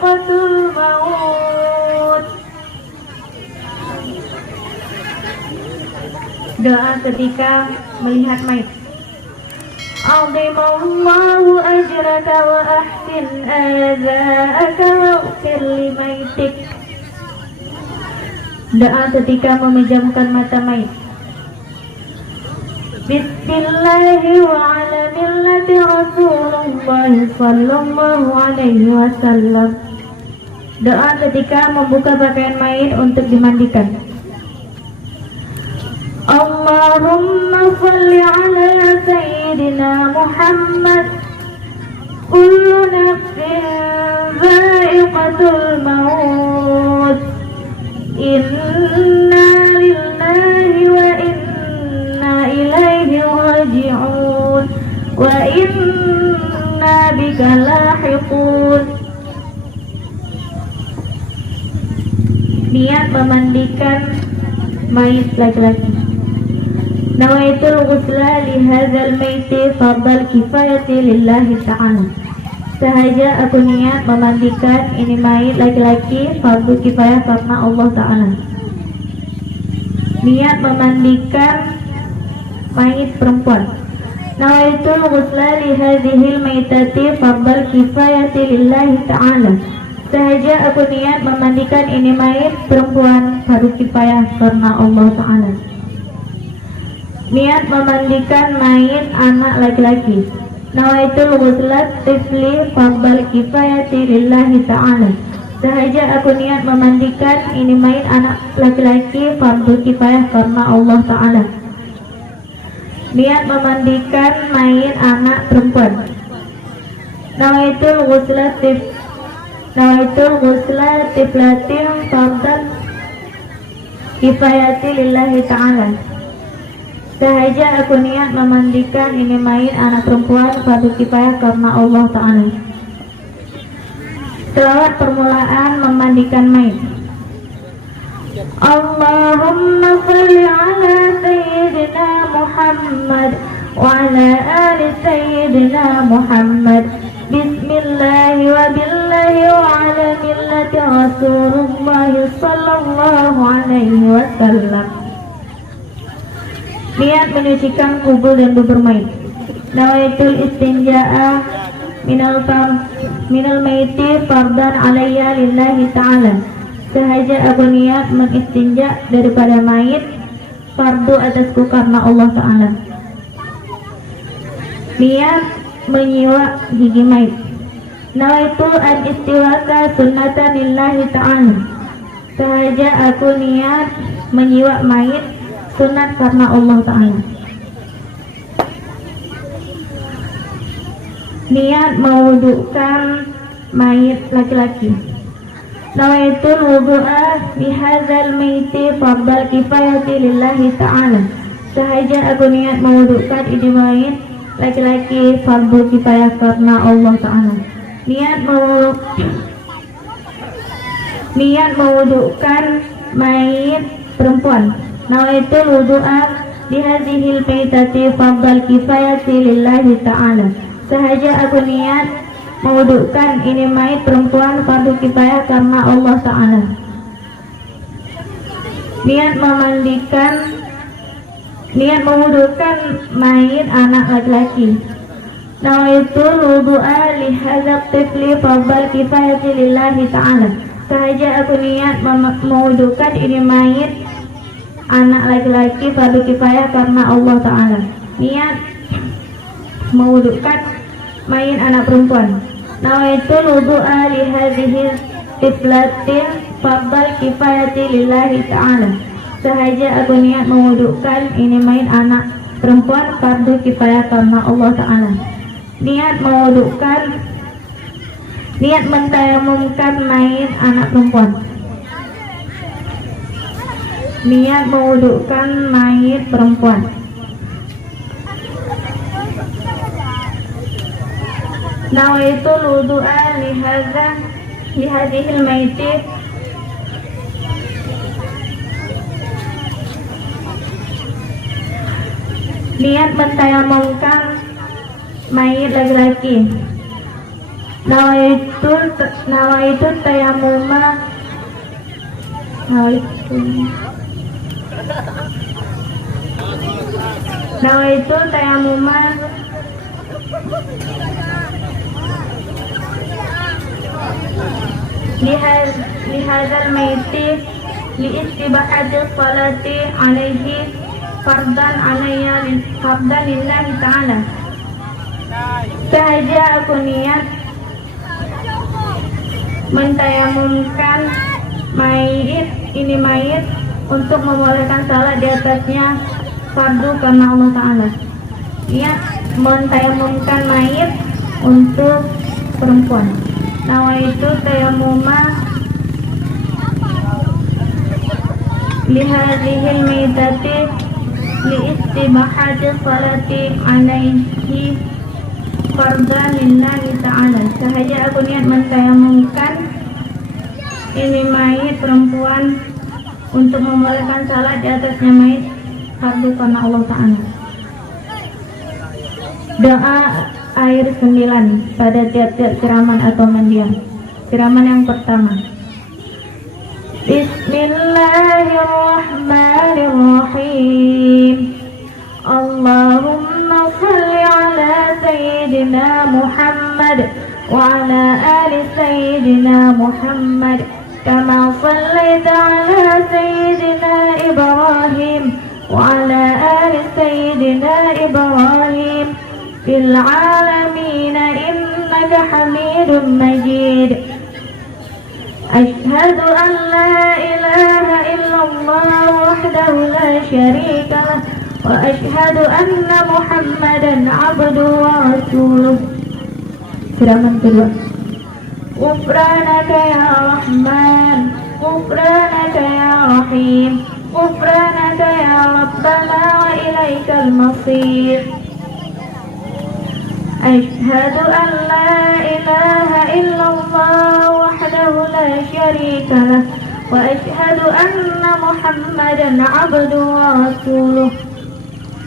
dha'iqatul maut. Doa ketika melihat mayit. Azimallahu ajraka wa ahsin adzaaka waghfir limaytik. Doa ketika memejamkan mata mayit. Bismillahi wa ala millati Rasulullah sallallahu alaihi wasallam. Doa ketika membuka pakaian mayit untuk dimandikan. Allahumma salli ala sayyidina Muhammad. Kullu nafsin dha'iqatul maut. Inna lillahi wa inna ilaihi raji'un wa inna bika lahiqun. Niat memandikan mayit laki-laki. Nawaitul ghusla li hadzal maiti fardal kifayati lillahi ta'ala. Sahaja aku niat memandikan ini mayit laki-laki fardu kifayah karena Allah Ta'ala. Niat memandikan mayit perempuan. Nawaitul ghusla li hadzihil maitati fardal kifayati lillahi ta'ala. Sahaja aku niat memandikan ini mayit perempuan fardu kifayah karena Allah Ta'ala. Niat memandikan mayit anak laki-laki. Nawaitul ghuslat tifli fardal kifayati lillahi ta'ala. Sahaja aku niat memandikan ini mayit anak laki-laki fardu kifayah karena Allah Ta'ala. Niat memandikan mayit anak perempuan. Nawaitul ghuslat tiflatin fardal kifayati lillahi ta'ala. Sahaja aku niat memandikan ini mayit anak perempuan fardu kifayah karena Allah Ta'ala. Selawat permulaan memandikan mayit. Allahumma salli ala sayyidina Muhammad wa ala ali sayyidina Muhammad. Bismillahi wa billahi wa ala millati Rasulullah sallallahu alaihi wasallam. Niat menyucikan kubur dan dubur mayit. Nawaitul istinja'a minal maiti fardan alayya lillahi ta'ala. Sahaja aku niat mengistinja daripada mayit fardu atasku karena Allah Ta'ala. Niat menyiwak gigi mayit. Nawaitul an istiwaka sunnatan lillahi ta'ala. Sahaja aku niat menyiwak mayit sunat karena Allah Ta'ala. Niat mewudukan mayit laki-laki. Nawaitul wudu'a bihadzal maiti fardal kifayati lillahi ta'ala. Sahaja aku niat mewudukan ini mayit laki-laki fardu kifayah karena Allah Ta'ala. Niat mewudukan mayit perempuan. Nawaitul wudu'a bihadzihil maitati fardal kifayati lillahi ta'ala. Sahaja aku niat mewudukan ini mayit perempuan fardu kifayah karena Allah Ta'ala. Niat mewudukan mayit anak laki-laki. Nawaitul wudu'a lihadzal tifli fardal kifayati lillahi ta'ala. Sahaja aku niat mewudukan ini mayit anak laki-laki fardu kifayah karena Allah Ta'ala. Niat mewudukan mayit anak perempuan. Nawaitul wudu'a li hadhihi tiflatin fardal kifayati lillahi ta'ala. Sahaja aku niat mewudukan ini mayit anak perempuan fardu kifayah karena Allah Ta'ala. Niat mentayamumkan mayit anak perempuan. Niat mewudukan mayit perempuan. Nawaitul wudu'a lihadzihil maiti niat mentayamumkan mayit laki-laki. Nawaitu tayamuma Nawaitu tayamuma lihadzal maiti liistibahati sholati alaihi fardan lillahi ta'ala. Sahaja aku niat mentayamumkan mayit untuk membolehkan salat di atasnya fardu karena Allah Ta'ala. Niat mentayamumkan mayit untuk perempuan. Nawaitu tayamuma lihadihil maitati liistibahati sholati alaihi fardan lillahi ta'ala. Sahaja aku niat mentayamumkan ini mayit perempuan untuk membolehkan salat di atasnya mayit fardu karena Allah Ta'ala. Doa air 9 pada tiap-tiap siraman atau mandian. Siraman yang pertama, Bismillahirrahmanirrahim. Allahumma salli ala Sayyidina Muhammad wa ala ali Sayyidina Muhammad kama sallaita ala Sayyidina Ibrahim wa ala ali Sayyidina Ibrahim fil alamina innaka hamidun majid. Ashhadu an la ilaha illallah wahdahu la syarika lah wa ashhadu anna Muhammadan abduhu wa rasuluh. Siraman kedua, Ghufranaka ya Rahman, Ghufranaka ya Rahim, Ghufranaka ya Rabbana wa ilaikal masir. Ashhadu an la ilaha illallah wahdahu la syarika lah wa ashhadu anna Muhammadan abduhu wa rasuluh.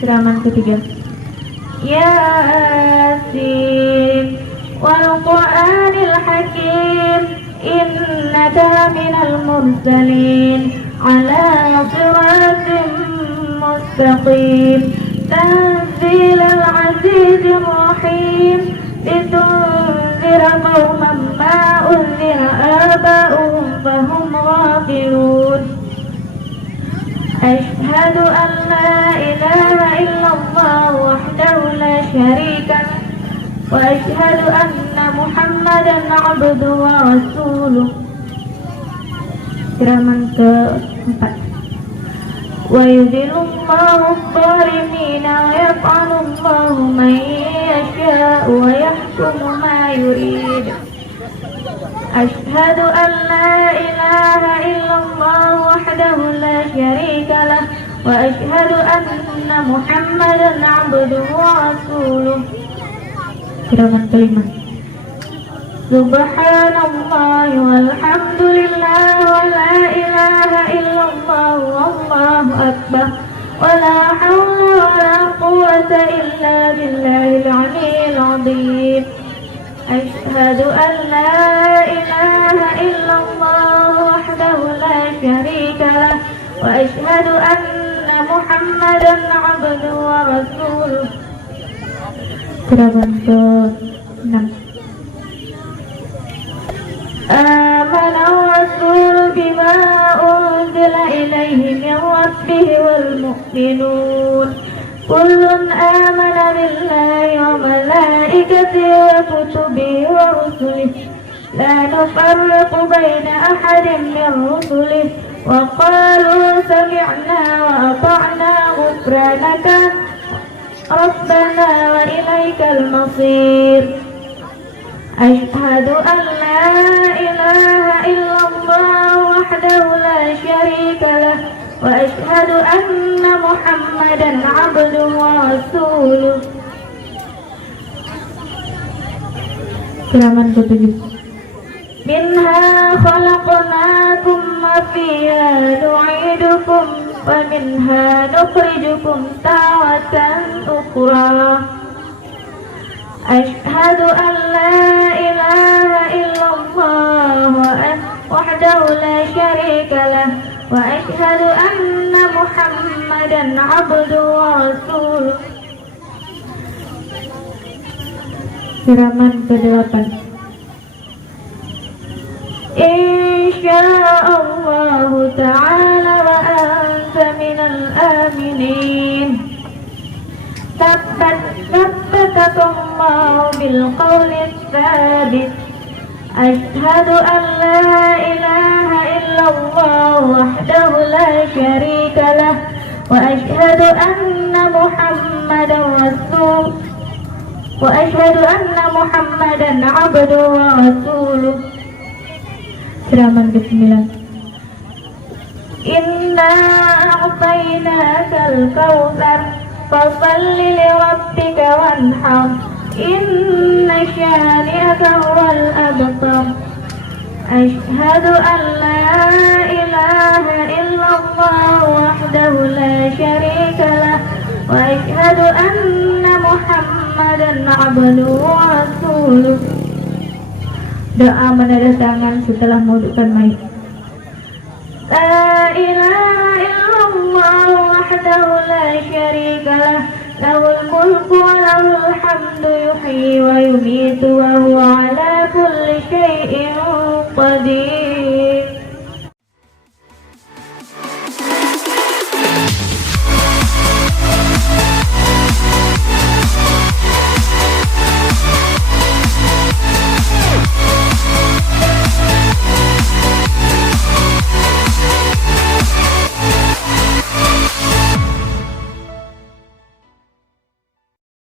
Siraman ketiga, Yasin wal Qur'anil Hakim innaka minal mursalin ala siratim mustaqim. تنزيل العزيز الرحيم لتنذر قوما ما أنذر آباؤهم فهم غافلون. أشهد أن لا إله إلا الله وحده لا شريك له وأشهد أن محمدا عبده ورسوله. Siraman keempat, ويذل الله الظالمين ويفعل الله من يشاء ويحكم ما يريد. أشهد أن لا إله إلا الله وحده لا شريك له وأشهد أن محمدا عبده ورسوله. Siraman kelima, Subhanallah walhamdulillah wa la ilaha illallah wallahu akbar wa la hawla wa la quwwata illa billahil aliyyil azim. Ashhadu an la ilaha illallah wahdahu la syarika lah wa ashhadu anna Muhammadan abduhu wa rasuluh. Siraman ke-6, آمن الرسول بما أنزل إليه من ربه والمؤمنون كل آمن بالله وملائكته وكتبه ورسله لا نفرق بين أحد من رسله وقالوا سمعنا وأطعنا غفرانك ربنا وإليك المصير. أشهد أن لا إله إلا الله وحده لا شريك له وأشهد أن محمدا عبده ورسوله. Siraman ke-7, Minha khalaqnakum wa fiha nu'idukum wa minha nukhrijukum taratan ukhra. Ashhadu an la ilaha وأشهد أن محمدا عبده ورسوله. Halaman ke-8. Insyaallah ta'ala wa anta minal aminin. Tabbataka bil qawli tsabit. Ashhadu an la ilaha illallah wahdahu la syarika lah wa ashhadu anna muhammadan rasul wa ashhadu anna muhammadan abduhu wa rasuluh. Halaman ke-9. Inna a'tainakal kautsar fasalli li rabbika wanhar inna syani'aka huwal abtar. Ashhadu an la ilaha illallah wahdahu la syarika lah wa ashhadu anna muhammadan abduhu wa rasuluh. Doa menandatangan setelah menghudukkan mayit. La ilaha illallah wahdahu la syarika lah lahul mulku wa lahul hamdu yuhyi wa yumitu wa huwa ala kulli syai'in